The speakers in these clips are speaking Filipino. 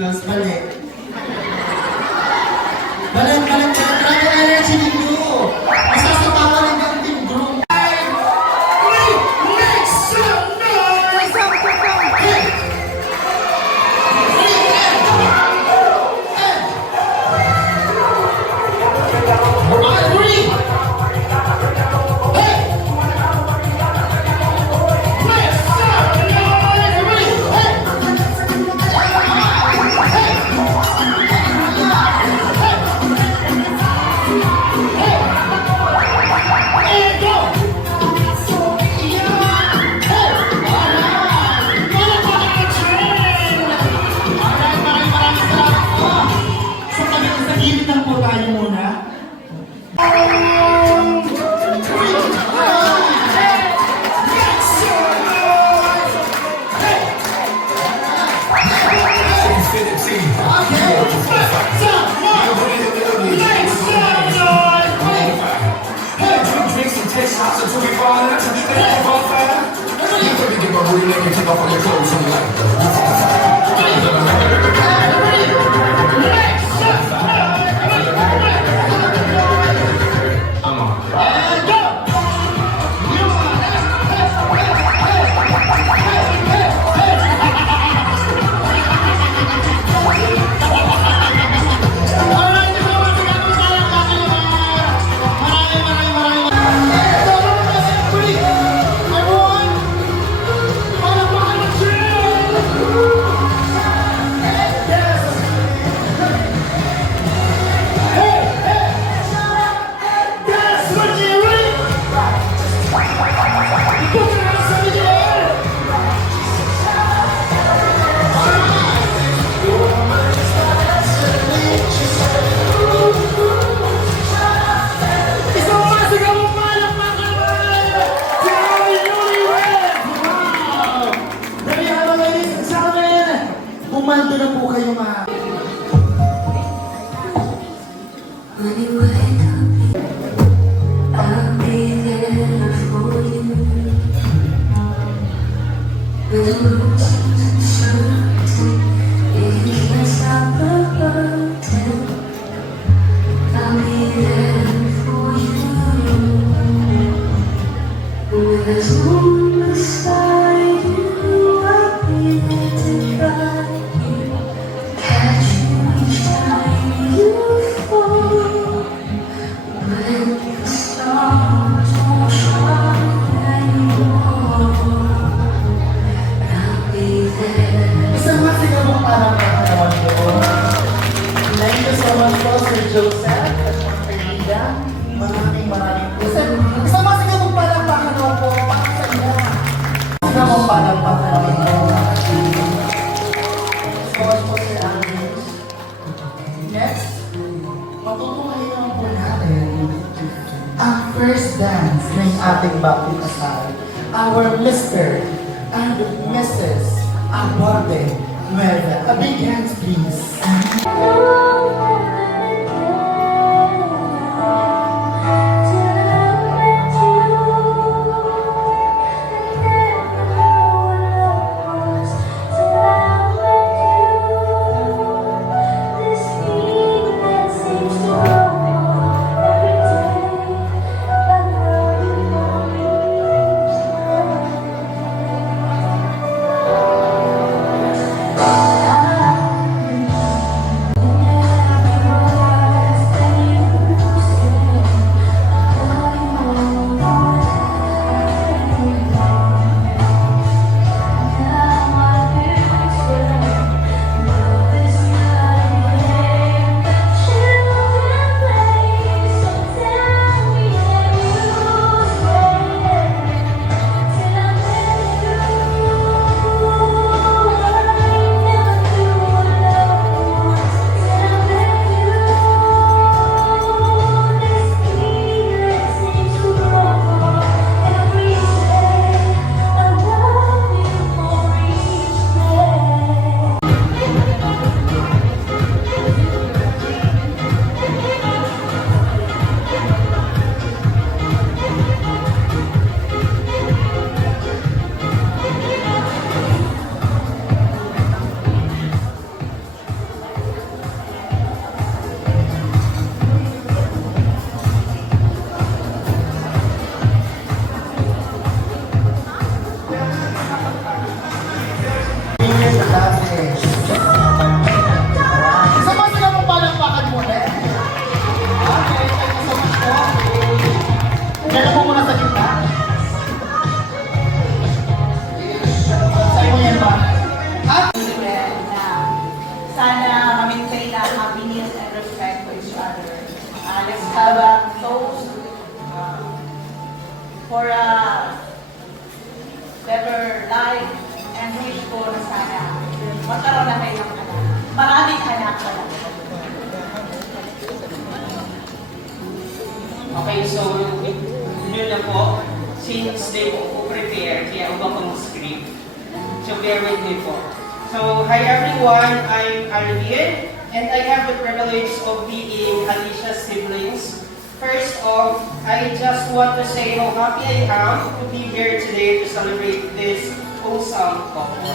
girls, balik. Balik, balik, balik, balik, energy ninyo. Masasabawa rin ang team group. Next song, noise! Hey! Umando na po kayo mga... I'll be there for you. When the road seems uncertain, if you can't stop the burden, I'll be there for you. When there's no one beside you, I'll be there to guide you, catch you each time you fall. When the stars won't shine anymore, I'll be there. Isang masigaw mong parang katawan ko. Thank you so much po, Sir Joseph at Sir Ferida. Maraming po. Isang masigaw mong parang pakanaw po, para sa inyo. Masigaw mong parang pakanaw po. So much po, Sir Agnes. Next, matutunan naman po natin ang first dance ng ating baptism kasal. Our Mr. and Mrs. Aborde Nueva. A big hands, please. I'll life and wish ko na sana magkaroon na kayo ng anak. Maraming anak na lang. Okay, so yun na po. Since they po prepare, kaya uba kong script. So bear with me po. So, hi everyone, I'm Alvin, and I have the privilege of being Alicia's siblings. First off, I just want to say how happy I am to be here today to celebrate this awesome couple.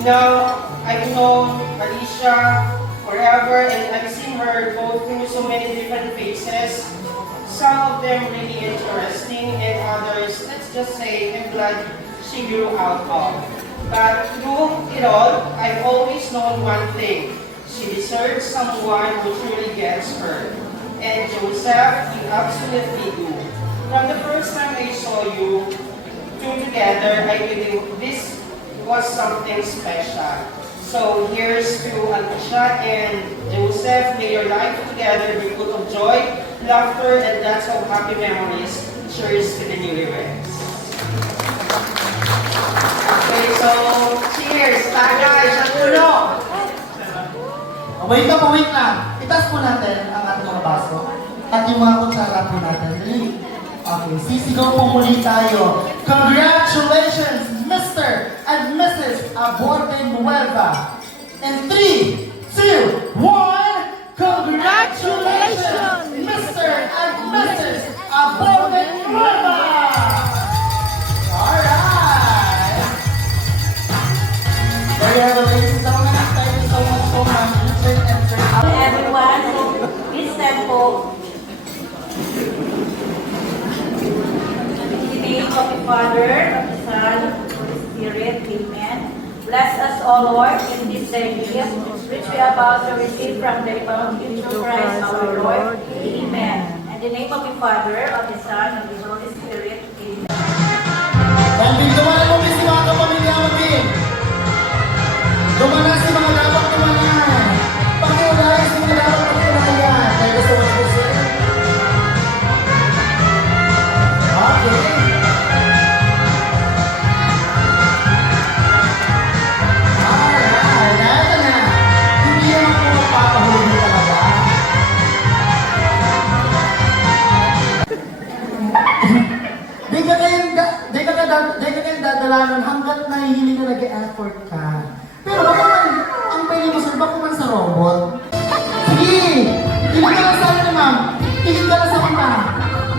Now, I've known Alicia forever, and I've seen her go through so many different phases. Some of them really interesting, and others, let's just say, I'm glad she grew out of. But through it all, I've always known one thing. She deserves someone who truly gets her. And Joseph, you absolutely do. From the first time I saw you two together, I believe this was something special. So here's to Alicia and Joseph. May your life together be full of joy, laughter, and lots of happy memories. Cheers to the newlyweds. Okay, so cheers! Tagay sa tulo! Wait lang. Itaas po natin ang ating mga baso at yung mga kutsara po natin. Dali. Okay, sisigaw po muli tayo. Congratulations, Mr. and Mrs. Aborde Nueva. And 3, 2, 1, congratulations, Mr. and Mrs. Aborde Nueva! Alright! There you have it, ladies and gentlemen. Thank you so much for watching. Everyone, please stand po. In the name of the Father, of the Son, of the Holy Spirit, Amen. Bless us, O Lord, in this day gift, which we are about to receive from the bounty through Christ our Lord. Amen. In the name of the Father, of the Son, of the Holy Spirit, Amen. Pambing dumanan mo si mga kapamilya natin. Dumanan si mga dapat dumanan. Pakiulayan si mga dapat pakiulayan. Thank you so much, sir. Okay. Alright, eto na. Hindi naman po magpapahuli talaga. Di ka kayong dadalanan hanggat nahihiling na nag-e-effort ka. Pero baka man, ang pwede mo sir, baka man sa robot. Sige! Tingin ka lang sa akin, ma'am. Tingin ka lang sa kita.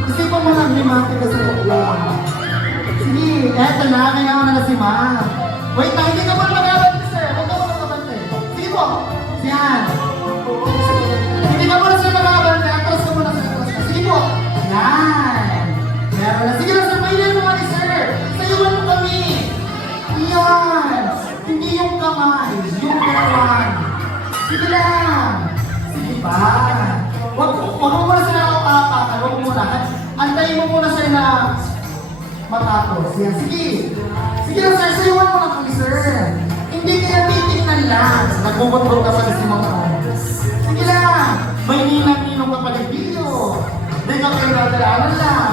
Isipan mo lang, limate ka sa robot. Sige, eto na, kaya mo na si ma'am. Wait lang, hindi ka pa mag-abante, sir. Huwag ka mag-abante. Sige po. Yan. Hindi ka muna sir mag-abante. Atras ka muna sir. Atras ka. Sige po. Yan. Meron na. Sige lang sir, mahilan mo nga ni sir. Sayuan mo kami. Yan. Hindi yung kamay. Yung meron. Sige lang. Sige pa. Huwag mo muna sir ako kakapakan. Huwag mo muna. Antayin mo muna sir na matapos. Yan. Sige. Sige lang sir. Sayuan mo na kami sir. Hindi kaya titignan lang. Nagbubot-bot ka pa si mga sige lang. May ninang-ninong ka pa ng video. Hindi ka kayo nadalanan lang.